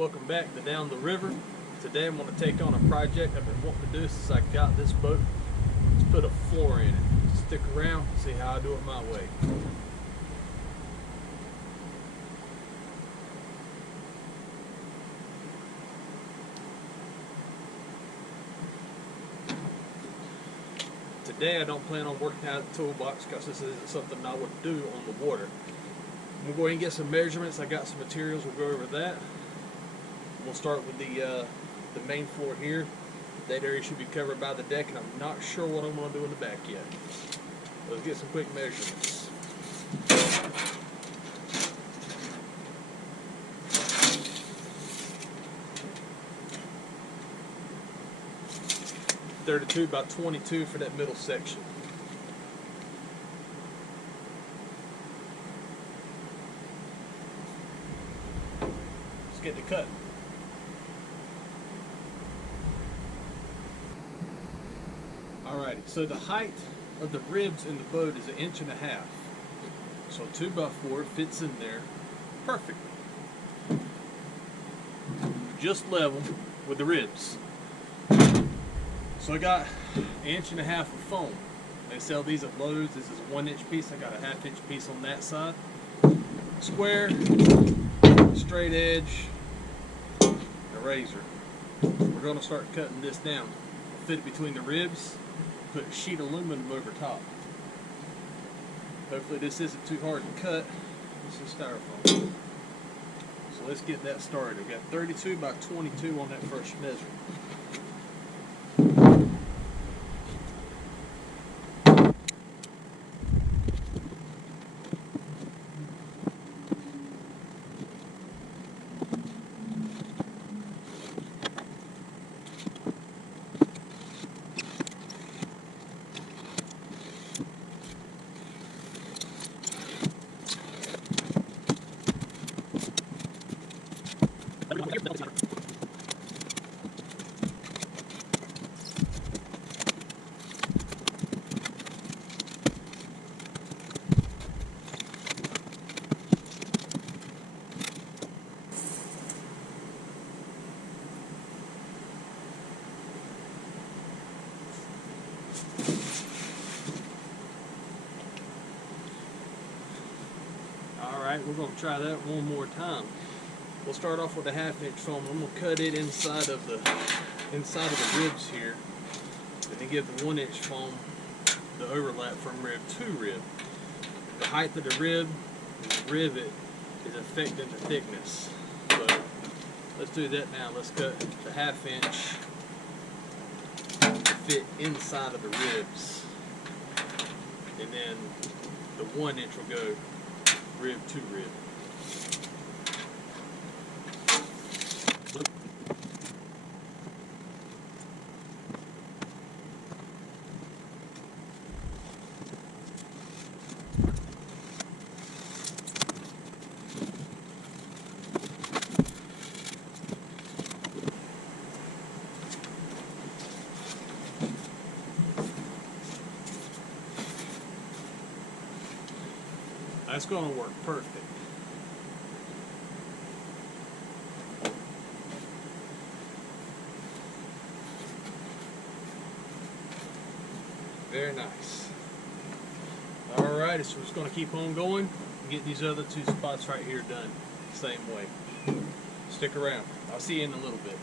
Welcome back to Down the River. Today I'm going to take on a project I've been wanting to do since I got this boat. Let's put a floor in it. Stick around, see how I do it my way. Today I don't plan on working out of the toolbox because this isn't something I would do on the water. We'll go ahead and get some measurements. I got some materials, we'll go over that. We'll start with the main floor here. That area should be covered by the deck, and I'm not sure what I'm going to do in the back yet. Let's get some quick measurements. .32 by 22 for that middle section. Let's get to cutting. Alrighty, so the height of the ribs in the boat is 1.5 inches. So 2 by 4 fits in there perfectly. Just level with the ribs. So I got 1.5 inches of foam. They sell these at Lowe's. This is a 1-inch piece. I got a 1/2 inch piece on that side. Square, straight edge, a razor. We're going to start cutting this down. Fit it between the ribs. Put a sheet of aluminum over top. Hopefully this isn't too hard to cut. This is styrofoam. So let's get that started. We've got 32 by 22 on that first measure. Alright, we're going to try that one more time. We'll start off with a 1/2 inch foam. I'm going to cut it inside of the ribs here, and then give the 1-inch foam the overlap from rib to rib. The height of the rib and the rivet is affecting the thickness. So let's do that now. Let's cut the 1/2 inch to fit inside of the ribs, and then the 1 inch will go rib to rib. That's going to work perfect. Very nice. Alright, so we're just going to keep on going and get these other 2 spots right here done the same way. Stick around. I'll see you in a little bit.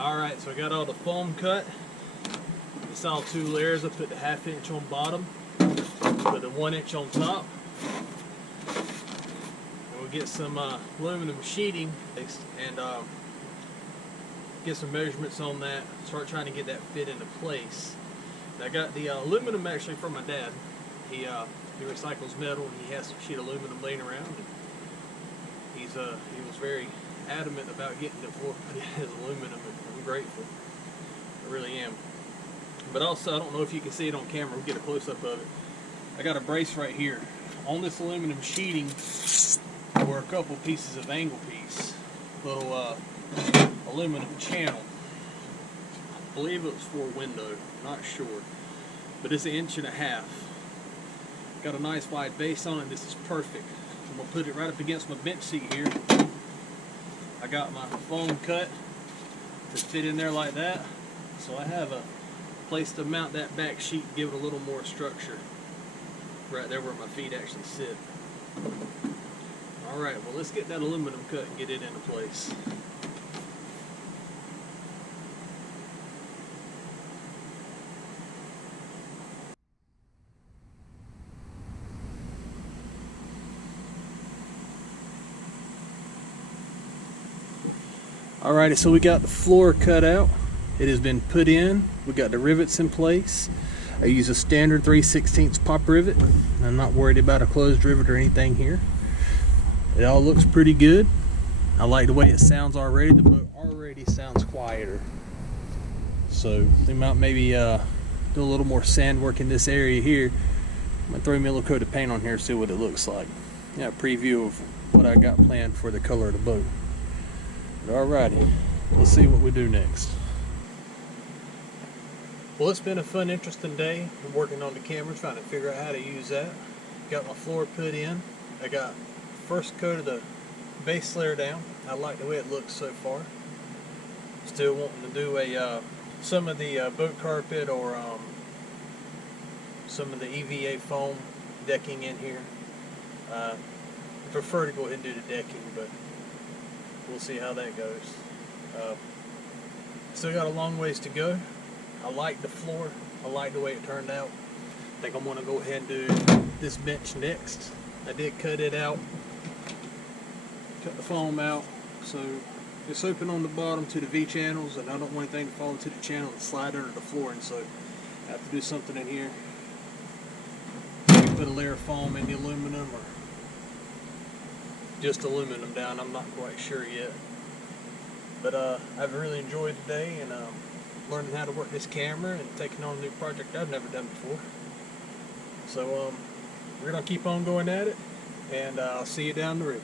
Alright, so I got all the foam cut. It's all 2 layers. I put the 1/2 inch on bottom, put the 1 inch on top. And we'll get some aluminum sheeting and get some measurements on that. Start trying to get that fit into place. And I got the aluminum actually from my dad. He recycles metal, and he has some sheet aluminum laying around. And he was very adamant about getting the floor put in as aluminum, and I'm grateful. I really am. But also, I don't know if you can see it on camera. We'll get a close-up of it. I got a brace right here. On this aluminum sheeting were a couple pieces of angle piece. Little aluminum channel. I believe it was for a window. Not sure. But it's 1.5 inches. Got a nice wide base on it. This is perfect. I'm going to put it right up against my bench seat here. I got my foam cut to fit in there like that. So I have a place to mount that back sheet and give it a little more structure. Right there where my feet actually sit. Alright, well let's get that aluminum cut and get it into place. Alrighty, so we got the floor cut out. It has been put in. We got the rivets in place. I use a standard 3/16 pop rivet. I'm not worried about a closed rivet or anything here. It all looks pretty good. I like the way it sounds already. The boat already sounds quieter. So we might maybe do a little more sand work in this area here. I'm gonna throw me a little coat of paint on here, see what it looks like. Yeah, a preview of what I got planned for the color of the boat. Alrighty, let's see what we do next. Well, it's been a fun, interesting day. I'm working on the camera, trying to figure out how to use that. Got my floor put in. I got first coat of the base layer down. I like the way it looks so far. Still wanting to do a some of the boat carpet or some of the EVA foam decking in here. I prefer to go ahead and do the decking, but we'll see how that goes. Still got a long ways to go. I like the floor. I like the way it turned out. I think I'm going to go ahead and do this bench next. I did cut it out. Cut the foam out. So it's open on the bottom to the V channels, and I don't want anything to fall into the channel and slide under the flooring. So I have to do something in here. Put a layer of foam in the aluminum or just aluminum down. I'm not quite sure yet. But I've really enjoyed the day and learning how to work this camera and taking on a new project I've never done before. So we're going to keep on going at it, and I'll see you down the river.